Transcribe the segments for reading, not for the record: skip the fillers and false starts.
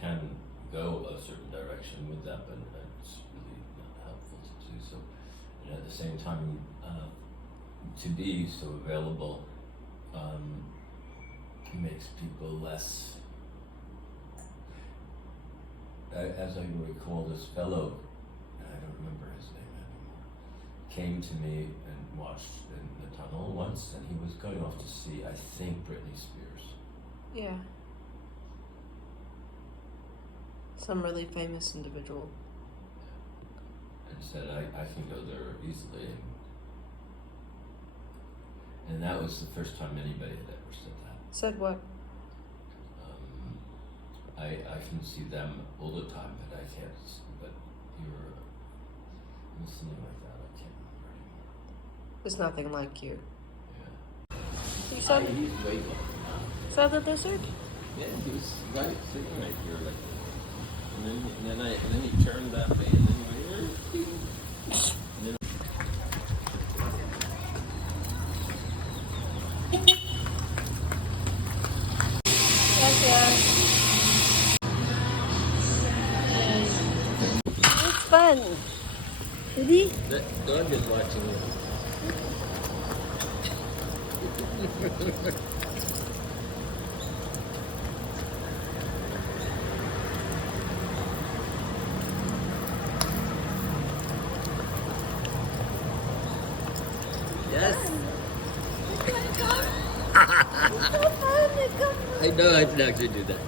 can go a certain direction with that, but it's really not helpful to do so. And at the same time, to be so available makes people less. As I recall, this fellow, I don't remember his name anymore, came to me and watched in the tunnel once, and he was going off to see, I think, Britney Spears. Yeah. Some really famous individual. And said, I can go there easily. And that was the first time anybody had ever said that. Said what? I can see them all the time, but I can't, but you're something like that, I can't remember anymore. There's nothing like you. Yeah. You saw, He's way gone. saw the lizard? Yeah, he was right sitting right here like this. And then he turned that way and then he went, and then It's fun. Ready? that dog is watching you. Yes. I know I can actually do that.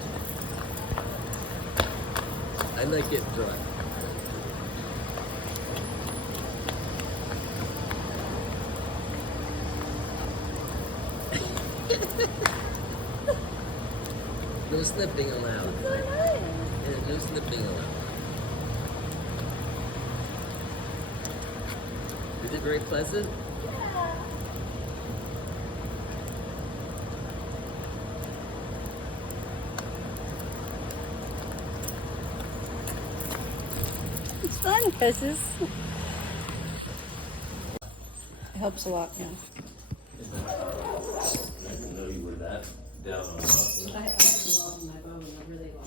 I like it dry. No snipping allowed. Yeah, no snipping allowed. Is it very pleasant? It's fun, kisses. It helps a lot, yeah. I didn't know you were that down on that. I have a lot in my bone. I'm really long.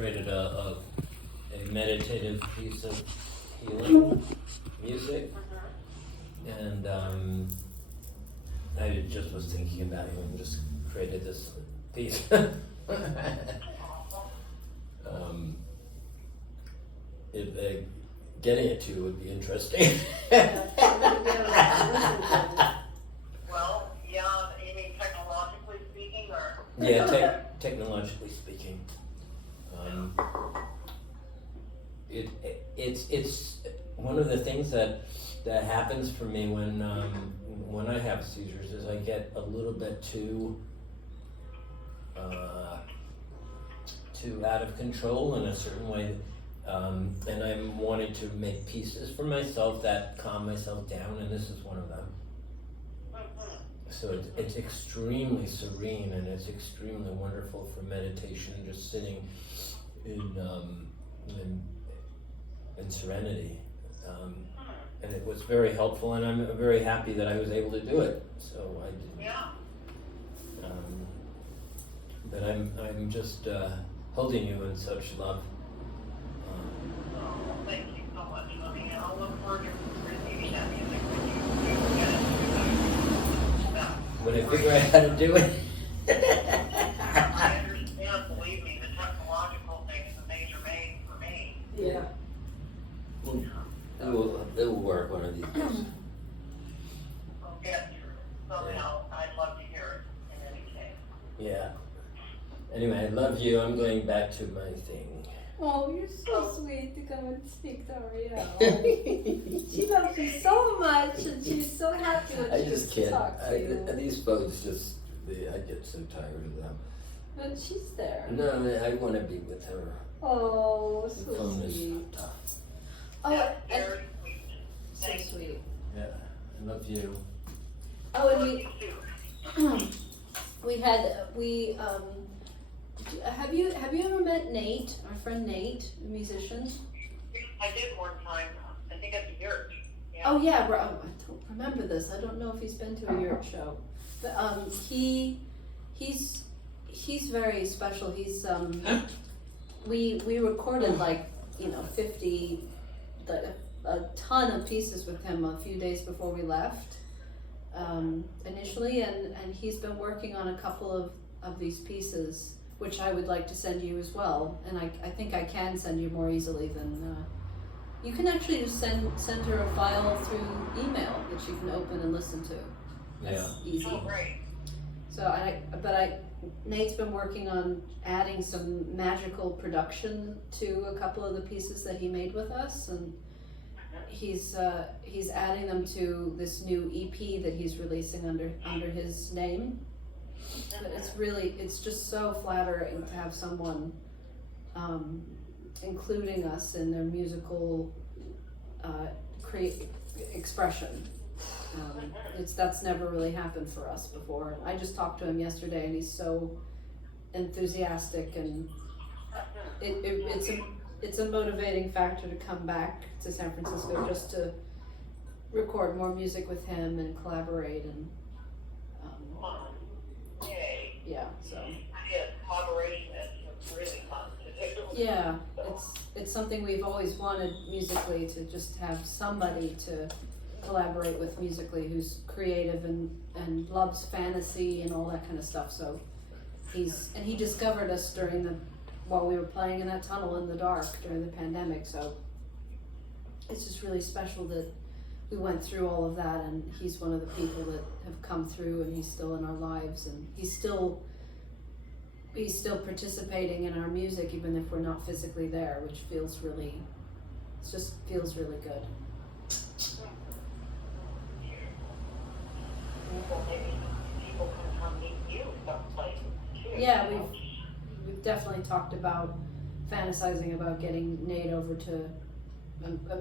created a meditative piece of healing music, and I just was thinking about you and just created this piece. Getting it to you would be interesting. Well, yeah, you mean technologically speaking, or? Yeah, technologically speaking. It's one of the things that happens for me when I have seizures is I get a little bit too out of control in a certain way, and I'm wanting to make pieces for myself that calm myself down, and this is one of them. So it's extremely serene, and it's extremely wonderful for meditation, just sitting in serenity. And it was very helpful, and I'm very happy that I was able to do it. So I did. Yeah. But I'm just holding you in such love. Oh, thank you so much, honey. And I'll look forward to receiving that music when you get it. When I figure out how to do it. I understand, believe me, the technological things that things are made for me. Yeah. It will work one of these days. I'll get through. Somehow, I'd love to hear it in any case. Yeah. Anyway, I love you. I'm going back to my thing. Oh, you're so sweet to come and speak to Ariel. She loves you so much, and she's so happy when I she just gets can't. to talk to you. These phones just, I get so tired of them. But she's there. No, I want to be with her. Oh, The so phone is sweet. tough. Oh, That's and very sweet. so Thank sweet. Yeah, I love you. Oh, and you too. we have you ever met Nate, our friend Nate, the musician? I did one time, I think at the church. Yeah. Oh yeah, I don't remember this. I don't know if he's been to a Europe show, but he's very special. He's we recorded like 50, a ton of pieces with him a few days before we left initially, and he's been working on a couple of these pieces, which I would like to send you as well. And I think I can send you more easily than. You can actually just send her a file through email that she can open and listen to. That's easy. Oh, great. So Nate's been working on adding some magical production to a couple of the pieces that he made with us, and he's adding them to this new EP that he's releasing under his name. But it's just so flattering to have someone including us in their musical expression. That's never really happened for us before. I just talked to him yesterday, and he's so enthusiastic, and it's a motivating factor to come back to San Francisco just to record more music with him and collaborate, and Yay. yeah, so. Yeah, collaboration is really fun to do. Yeah, it's something we've always wanted musically, to just have somebody to collaborate with musically who's creative and loves fantasy and all that kind of stuff. So he discovered us while we were playing in that tunnel in the dark during the pandemic. So it's just really special that we went through all of that, and he's one of the people that have come through, and he's still in our lives, and he's still participating in our music even if we're not physically there, which feels really good. Well, maybe people can come meet you someplace too. Yeah, we've definitely talked about fantasizing about getting Nate over to.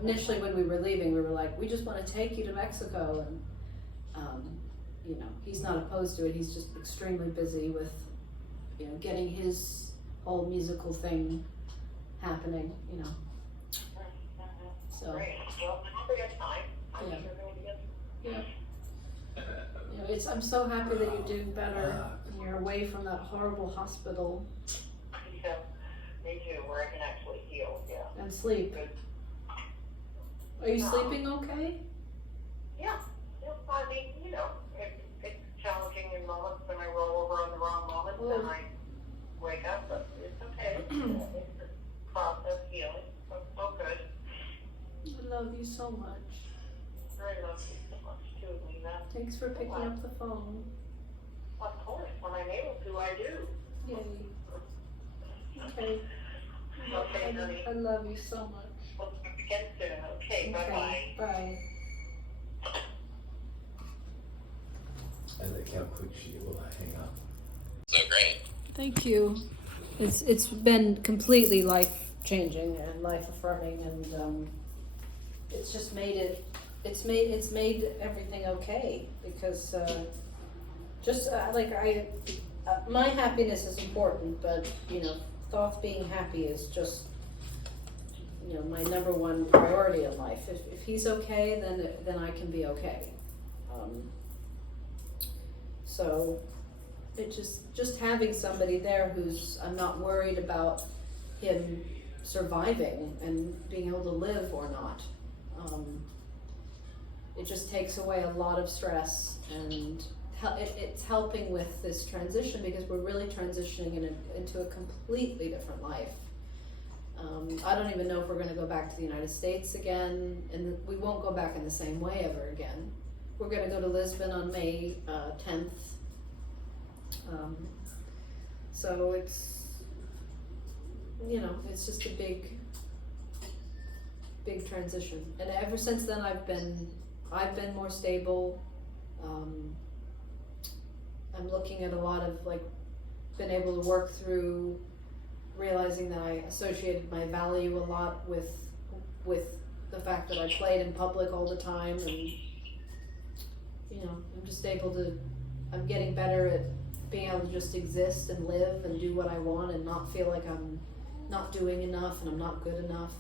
Initially, when we were leaving, we were like, we just want to take you to Mexico, and he's not opposed to it. He's just extremely busy with getting his whole musical thing happening. So. Great. Well, have a good time. I'm Yeah. sure it'll be good. Yeah. I'm so happy that you're doing better and you're away from that horrible hospital. Yeah, me too. We're and sleep. Good. Are you sleeping okay? Yeah. I mean, it's challenging in moments when I roll over on the wrong moments and I wake up, but it's okay. It's a process healing. So it's so good. I love you so much. I love you so much too, Lena. Thanks for picking up the phone. Of course, when I'm able to, I do. Yay. Okay. Okay, honey. I love you so much. We'll talk again soon. Okay, bye-bye. Bye. I like how quick she will hang up. So great. Thank you. It's been completely life changing and life affirming, and it's just made it's made everything okay, because my happiness is important, but Thoth being happy is just my number one priority in life. If he's okay, then I can be okay. So it just having somebody there I'm not worried about him surviving and being able to live or not. It just takes away a lot of stress, and it's helping with this transition, because we're really transitioning into a completely different life. I don't even know if we're going to go back to the United States again, and we won't go back in the same way ever again. We're going to go to Lisbon on May 10th. So it's just a big transition. And ever since then, I've been more stable. I'm looking at a lot of been able to work through realizing that I associated my value a lot with the fact that I played in public all the time, and I'm just I'm getting better at being able to just exist and live and do what I want and not feel like I'm not doing enough and I'm not good enough,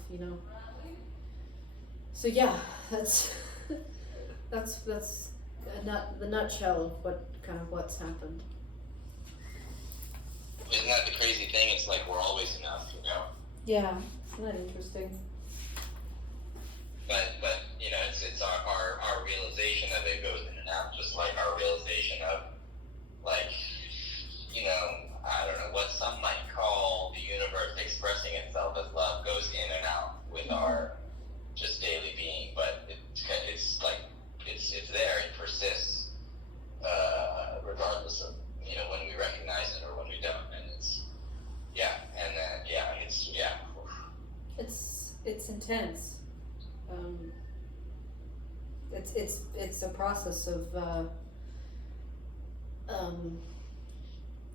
So yeah, that's the nutshell of what's happened. Isn't that the crazy thing? It's like we're always enough, Yeah, isn't that interesting? But it's our realization of it goes in and out, just like our realization of I don't know what some might call the universe expressing itself as love goes in and out with our just daily being, but it's there, it persists, regardless of when we recognize it or when we don't, and it's intense. It's a process of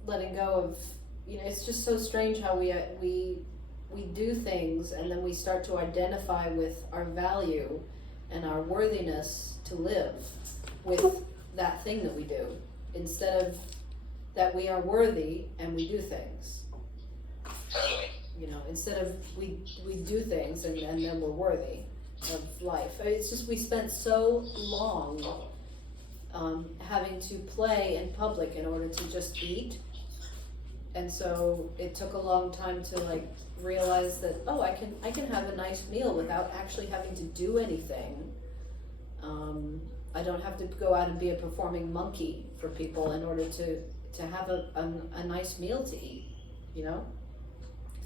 letting go of, it's just so strange how we do things, and then we start to identify with our value and our worthiness to live with that thing that we do, instead of that we are worthy and we do things. Totally. Instead of we do things and then we're worthy of life. It's just we spent so long having to play in public in order to just eat, and so it took a long time to realize that I can have a nice meal without actually having to do anything. I don't have to go out and be a performing monkey for people in order to have a nice meal to eat.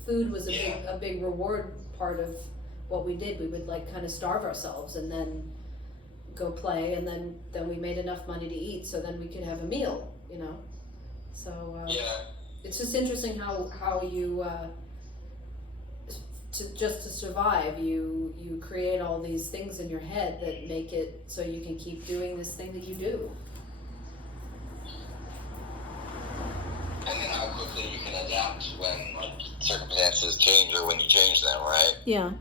Food was a big reward part of what we did. We would kind of starve ourselves and then go play, and then we made enough money to eat, so then we could have a meal. So it's just interesting how you to survive, you create all these things in your head that make it so you can keep doing this thing that you do. And then how quickly you can adapt when circumstances change or when you change them, right? Yeah.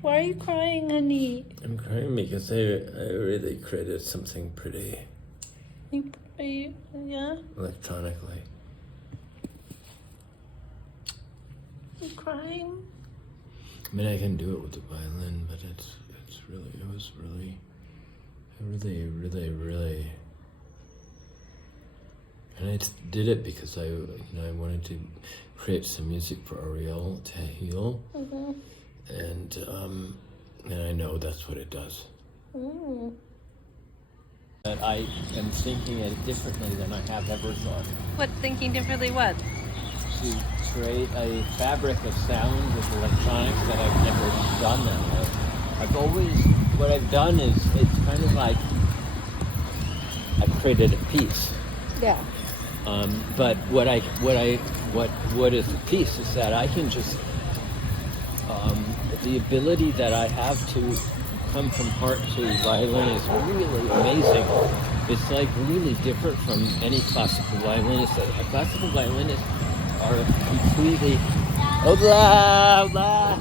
Why are you crying, honey? I'm crying because I really created something pretty Yeah? electronically. You crying? I mean, I can do it with the violin, but it was really, I And I did it because I wanted to create some music for Ariel to heal, and I know that's what it does. But I am thinking it differently than I have ever thought. What, thinking differently what? To create a fabric of sound with electronics that I've never done that way. What I've done is, it's kind of like I've created a piece. Yeah. But what is a piece is that I can just, the ability that I have to come from heart to violin is really amazing. It's like really different from any classical violinist. Classical violinists are completely, hola, hola.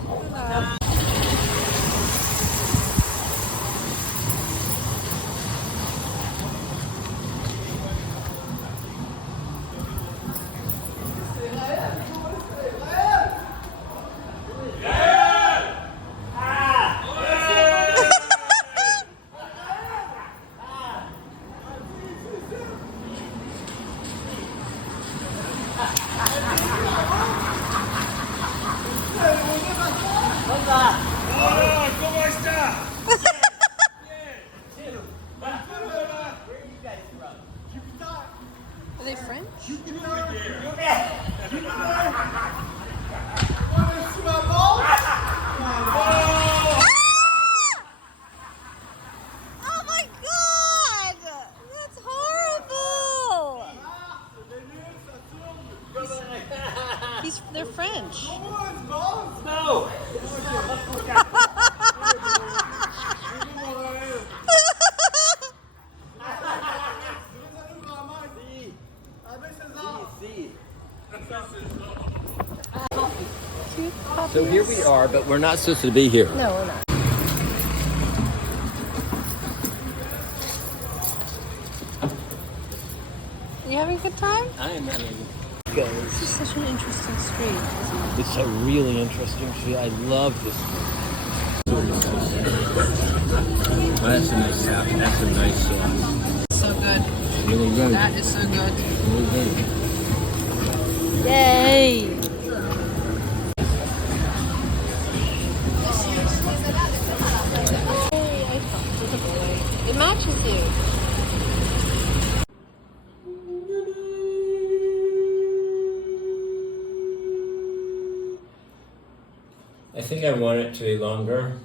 Are they French? Oh my God! That's horrible! They're French. No! So here we are, but we're not supposed to be here. No, we're not. You having a good time? I am having This is such an interesting street, isn't it? It's a really interesting street. I love this street. Oh, that's a nice sound. That's a nice song. So good. Really good. That is so good. Really good. Yay! It matches you. I think I want it to be longer.